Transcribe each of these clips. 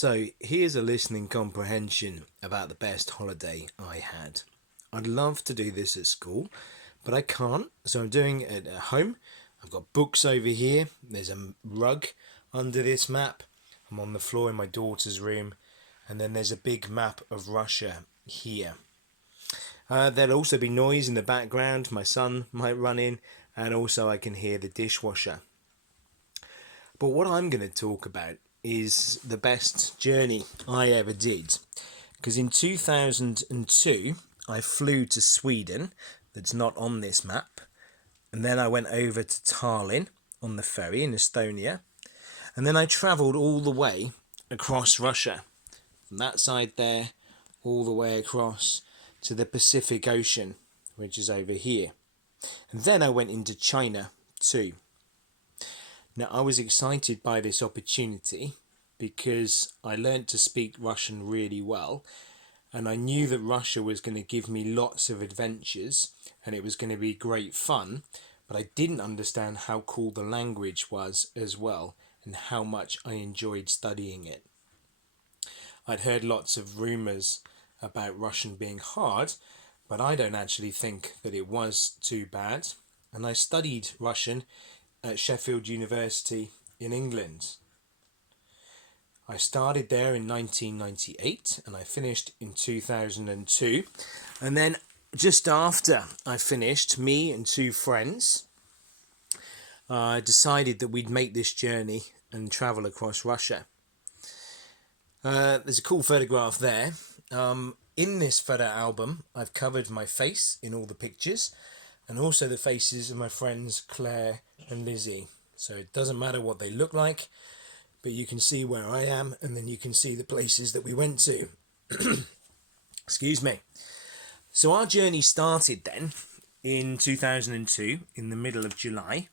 So here's a listening comprehension about the best holiday I had. I'd love to do this at school, but I can't, so I'm doing it at home. I've got books over here, there's a rug under this map, I'm on the floor in my daughter's room, and then there's a big map of Russia here. There'll also be noise in the background, my son might run in, and also I can hear the dishwasher. But what I'm going to talk about is the best journey I ever did. Because in 2002, I flew to Sweden, that's not on this map, and then I went over to Tallinn on the ferry in Estonia, and then I travelled all the way across Russia, from that side there, all the way across to the Pacific Ocean, which is over here. And then I went into China too. Now, I was excited by this opportunity because I learnt to speak Russian really well, and I knew that Russia was going to give me lots of adventures and it was going to be great fun, but I didn't understand how cool the language was as well and how much I enjoyed studying it. I'd heard lots of rumours about Russian being hard, but I don't actually think that it was too bad, and I studied Russian at Sheffield University in England. I started there in 1998 and I finished in 2002, and then just after I finished, me and two friends decided that we'd make this journey and travel across Russia. There's a cool photograph there. In this photo album I've covered my face in all the pictures, and also the faces of my friends Claire and Lizzie, so it doesn't matter what they look like, but you can see where I am, and then you can see the places that we went to. Excuse me. So our journey started then in 2002 in the middle of July,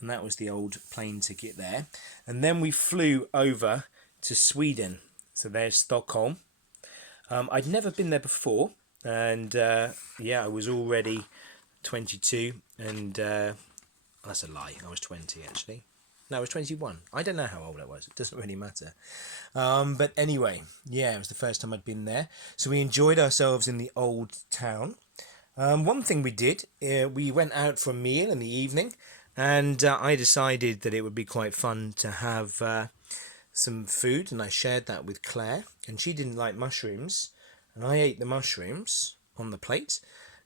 and that was the old plane ticket there, and then we flew over to Sweden. So there's Stockholm. I'd never been there before, and I was already 22, and that's a lie, I was 20 actually. No, I was 21. I don't know how old I was, it doesn't really matter. But anyway, it was the first time I'd been there, so we enjoyed ourselves in the old town. One thing we did, we went out for a meal in the evening, and I decided that it would be quite fun to have some food, and I shared that with Claire, and she didn't like mushrooms, and I ate the mushrooms on the plate,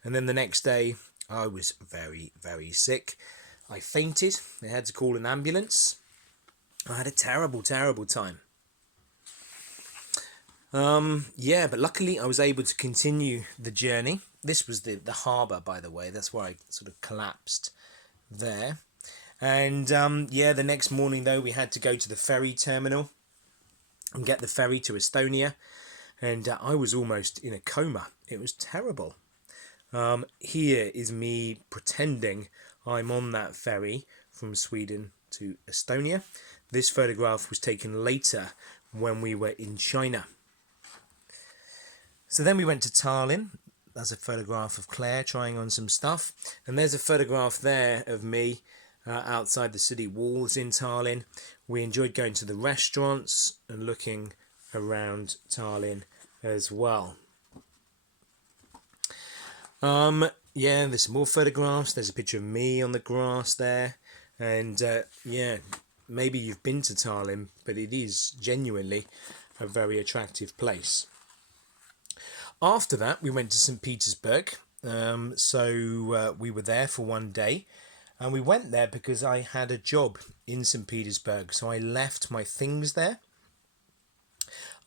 and then the next day I was very, very sick. I fainted, they had to call an ambulance. I had a terrible, terrible time. But luckily I was able to continue the journey. This was the harbour, by the way, that's where I sort of collapsed there. And the next morning though, we had to go to the ferry terminal and get the ferry to Estonia, and I was almost in a coma. It was terrible. Here is me pretending I'm on that ferry from Sweden to Estonia. This photograph was taken later when we were in China. So then we went to Tallinn. That's a photograph of Claire trying on some stuff, and there's a photograph there of me outside the city walls in Tallinn. We enjoyed going to the restaurants and looking around Tallinn as well. There's some more photographs. There's a picture of me on the grass there, and maybe you've been to Tallinn, but it is genuinely a very attractive place. After that, we went to St. Petersburg. We were there for one day, and we went there because I had a job in St. Petersburg, so I left my things there.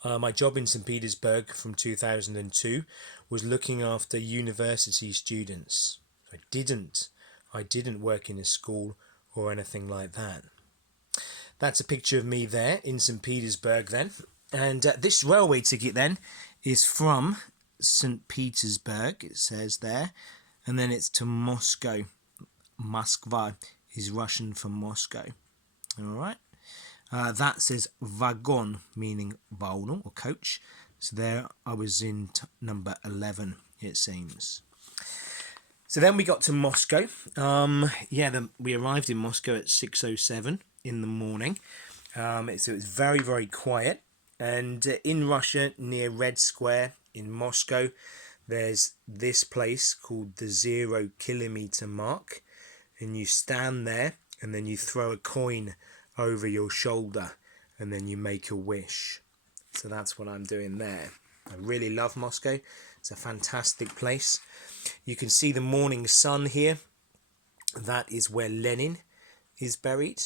My job in St. Petersburg from 2002 was looking after university students. I didn't work in a school or anything like that. That's a picture of me there in St. Petersburg then. And this railway ticket then is from St. Petersburg, it says there, and then it's to Moscow. Moskva is Russian for Moscow. All right. That says vagon, meaning vagon or coach. So there I was in number 11, it seems. So then we got to Moscow. We arrived in Moscow at 6:07 in the morning. So it was very, very quiet. And in Russia, near Red Square in Moscow, there's this place called the 0 kilometer mark, and you stand there and then you throw a coin over your shoulder and then you make a wish. So that's what I'm doing there. I really love Moscow. It's a fantastic place. You can see the morning sun here. That is where Lenin is buried.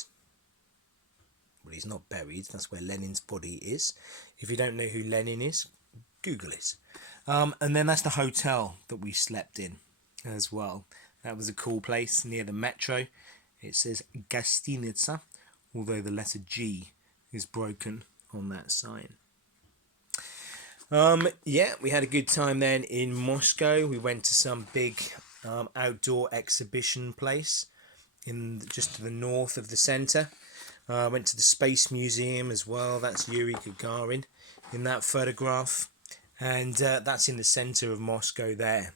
Well, he's not buried. That's where Lenin's body is. If you don't know who Lenin is, Google it. And then that's the hotel that we slept in as well. That was a cool place near the metro. It says Gastinitsa, although the letter G is broken on that sign. Yeah, we had a good time then in Moscow. We went to some big outdoor exhibition place in just to the north of the centre. Went to the Space Museum as well. That's Yuri Gagarin in that photograph. And that's in the centre of Moscow there.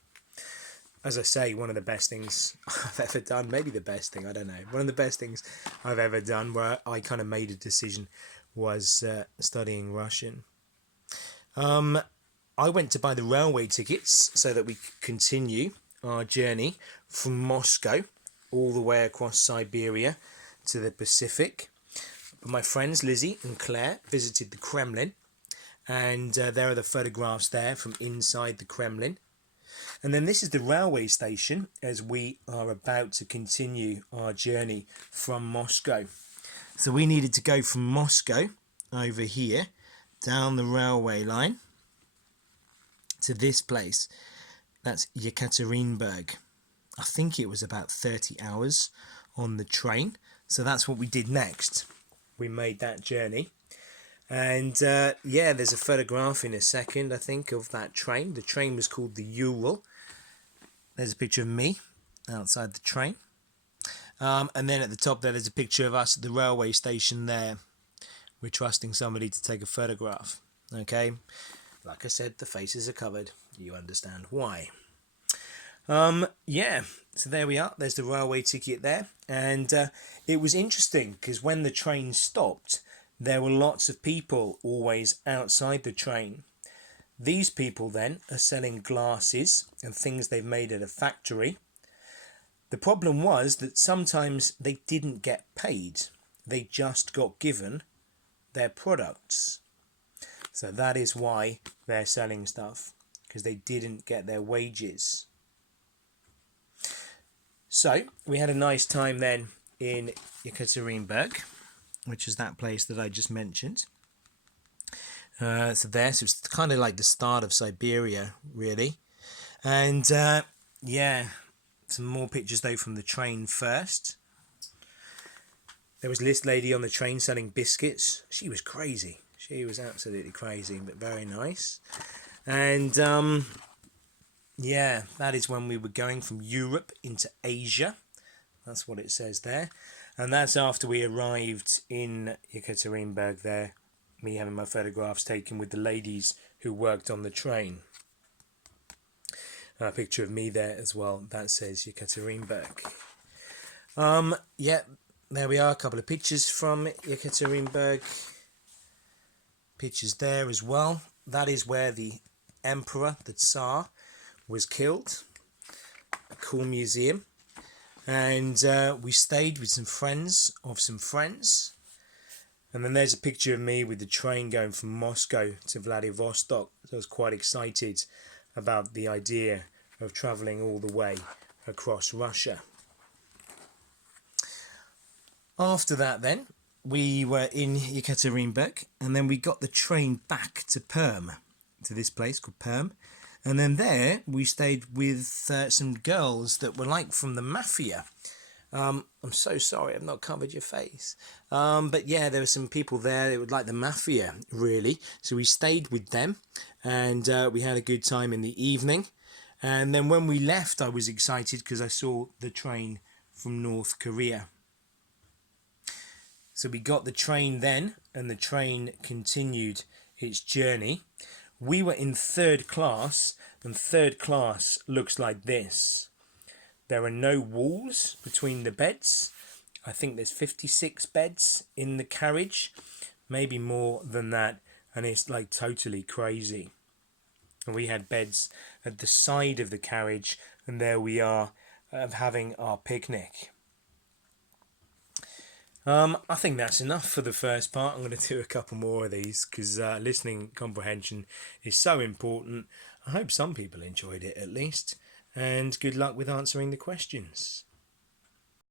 As I say, one of the best things I've ever done. Maybe the best thing, I don't know. One of the best things I've ever done where I kind of made a decision was studying Russian. I went to buy the railway tickets so that we could continue our journey from Moscow all the way across Siberia to the Pacific. My friends Lizzie and Claire visited the Kremlin, and there are the photographs there from inside the Kremlin. And then this is the railway station as we are about to continue our journey from Moscow. So we needed to go from Moscow over here down the railway line to this place. That's Yekaterinburg. I think it was about 30 hours on the train. So that's what we did next. We made that journey. And yeah, there's a photograph in a second, I think, of that train. The train was called the Ural. There's a picture of me outside the train. And then at the top there's a picture of us at the railway station there. We're trusting somebody to take a photograph. Okay? Like I said, the faces are covered. You understand why. Yeah, so there we are. There's the railway ticket there. And it was interesting because when the train stopped, there were lots of people always outside the train. These people then are selling glasses and things they've made at a factory. The problem was that sometimes they didn't get paid. They just got given their products. So that is why they're selling stuff, because they didn't get their wages. So we had a nice time then in Yekaterinburg, which is that place that I just mentioned. So it's kind of like the start of Siberia, really. And yeah, some more pictures though from the train first. There was this lady on the train selling biscuits. She was crazy. She was absolutely crazy, but very nice. And yeah, that is when we were going from Europe into Asia. That's what it says there. And that's after we arrived in Yekaterinburg there. Me having my photographs taken with the ladies who worked on the train. A picture of me there as well. That says Yekaterinburg. Yeah, there we are. A couple of pictures from Yekaterinburg. Pictures there as well. That is where the Emperor, the Tsar, was killed. A cool museum. And we stayed with some friends of some friends. And then there's a picture of me with the train going from Moscow to Vladivostok. So I was quite excited about the idea of travelling all the way across Russia. After that then, we were in Yekaterinburg, and then we got the train back to Perm, to this place called Perm. And then there we stayed with some girls that were like from the mafia. I'm so sorry I've not covered your face. But yeah, there were some people there that would like the mafia, really. So we stayed with them, and we had a good time in the evening. And then when we left, I was excited because I saw the train from North Korea. So we got the train then, and the train continued its journey. We were in third class, and third class looks like this. There are no walls between the beds. I think there's 56 beds in the carriage, maybe more than that. and it's like totally crazy. And we had beds at the side of the carriage, and there we are having our picnic. I think that's enough for the first part. I'm going to do a couple more of these because listening comprehension is so important. I hope some people enjoyed it at least, and good luck with answering the questions.